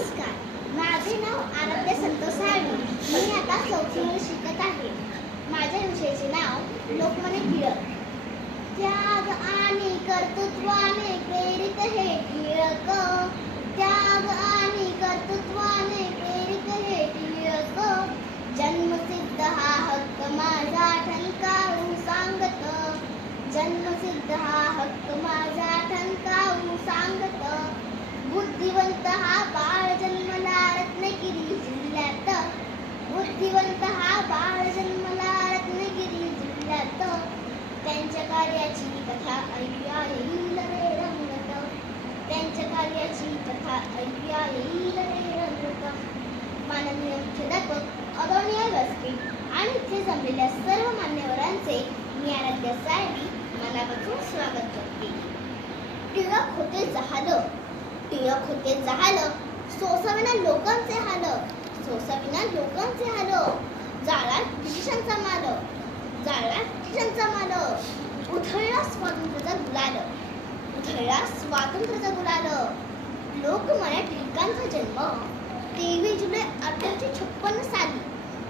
नमस्कार, माझे नाव आराध्य संतोष साळवी. मी आता चौथीमध्ये शिकत आहे. माझ्या विषयाचे नाव लोकमान्य टिळक. त्याग आणि कर्तृत्वाने प्रेरित हे टिळक. त्याग आणि कर्तृत्वाने प्रेरित हे टिळक. जन्मसिद्ध हा हक्क माझा ठणकावून सांगत. जन्मसिद्ध हा हक्क माझा ठणकावून सांगत. बुद्धिवंत हा बाळ जन्मला रत्नागिरी जिल्ह्यात. बुद्धिवंत हा बाळ जन्मला रत्नागिरी जिल्ह्यात. त्यांच्या कार्याची कथा ऐकूया येईल रे रंगत. त्यांच्या कार्याची कथा ऐकूया येईल रे रंगत. माननीय मुख्याध्यापक आदरणीय व्यासपीठ आणि इथे जमलेल्या सर्व मान्यवरांचे मी आराध्य साळवी मनापासून स्वागत करते. टिळक होते जहाल. टिळक होते जहाल. सोसाविना लोकांचे हाल. सोसाविना लोकांचे हाल. जाळा ब्रिटिशांचा माल. जाळा ब्रिटिशांचा माल. उधळला स्वातंत्र्याचा गुलाल. उधळला स्वातंत्र्याचा गुलाल. लोकमान्य टिळकांचा जन्म 23 जुलै 1856 साली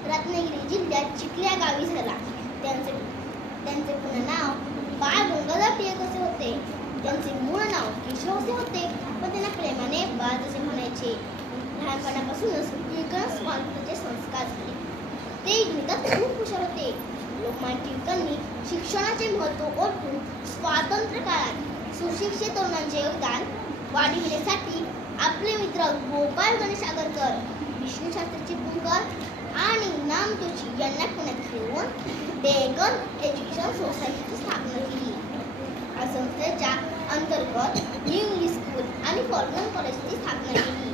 रत्नागिरी जिल्ह्यात चिखल्या गावी झाला. त्यांचे पूर्ण नाव बाळ गंगाधर टिळक असे होते. त्यांचे मूळ नाव केशव असे होते, पण त्यांना प्रेमाने बाळ असे म्हणायचे. लहानपणापासूनच टिळकांना स्वातंत्र्याचे संस्कार झाले. ते गणितात खूप हुशार होते. लोकमान्य टिळकांनी शिक्षणाचे महत्त्व ओळखून स्वातंत्र्य काळात सुशिक्षित तरुणांचे योगदान वाढविण्यासाठी आपले मित्र गोपाळ गणेश आगरकर, विष्णू शास्त्री चिपळूणकर आणि इनाम जोशी यांना पुण्यात घेऊन डेक्कन एज्युकेशन सोसायटीची स्थापना केली. या संस्थेच्या अंतर्गत न्यू इंग्लिश स्कूल आणि फॉरेन कॉलेजची स्थापना केली.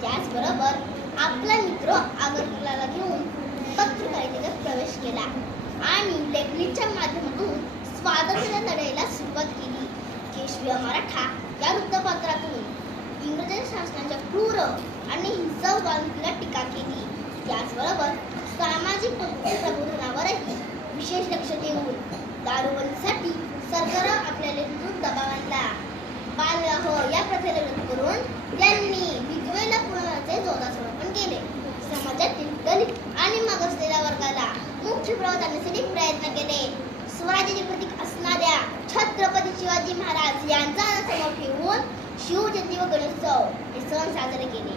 त्याचबरोबर आपला मित्र आगरकरला घेऊन पत्रकारितेत प्रवेश केला आणि लेखणीच्या माध्यमातून स्वातंत्र्य लढाईला सुरुवात केली. केशवीय मराठा या वृत्तपत्रातून इंग्रजी शासनाच्या क्रूर आणि हिंसक वागणुकीला टीका केली. त्याचबरोबर सामाजिक प्रबोधनावरही विशेष लक्ष देऊन दारूबंदीसाठी सरकार आपल्या विरुद्ध दबाव आणला. बालविवाह या प्रथेला विरोध करून त्यांनी विधवेला पुनर्विवाहाचे जोरदार समर्थन केले. समाजातील दलित आणि मागासलेल्या वर्गाला मुख्य प्रवाहात आणण्यासाठी प्रयत्न केले. स्वराज्याचे प्रतीक असणाऱ्या छत्रपती शिवाजी महाराज यांचा समोर ठेवून शिवजयंती व गणेशोत्सव हे सण साजरे केले.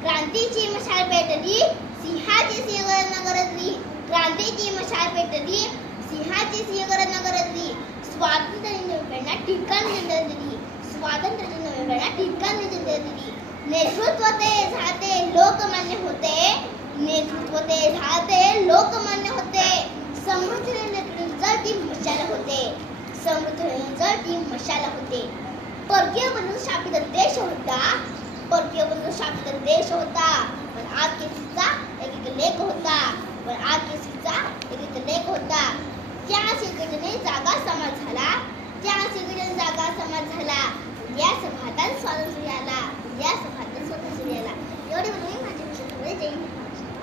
क्रांतीची मशाल पेटली, सिंहाची सिंहगर्जना गरजली. क्रांतीची मशाल पेटली, सिंहाची सिंहगर्जना गरजली. स्वातंत्र्याची नवी प्रेरणा टिळकांनी जनतेला दिली. स्वातंत्र्याची नवी प्रेरणा टिळकांनी जनतेला दिली. नेतृत्व ते झाते लोकमान्य होते. नेतृत्व ते झाते लोकमान्य होते. समृद्ध जळती मशाल होते. समृद्ध जळती मशाल होते. परकीय बनून शापित देश होता. परकीय बनून शापित देश होता. पण आज केसीचा एक लेख होता. पण आज केसीचा एक लेख होता. त्या शेतकऱ्याने जागा समाज झाला.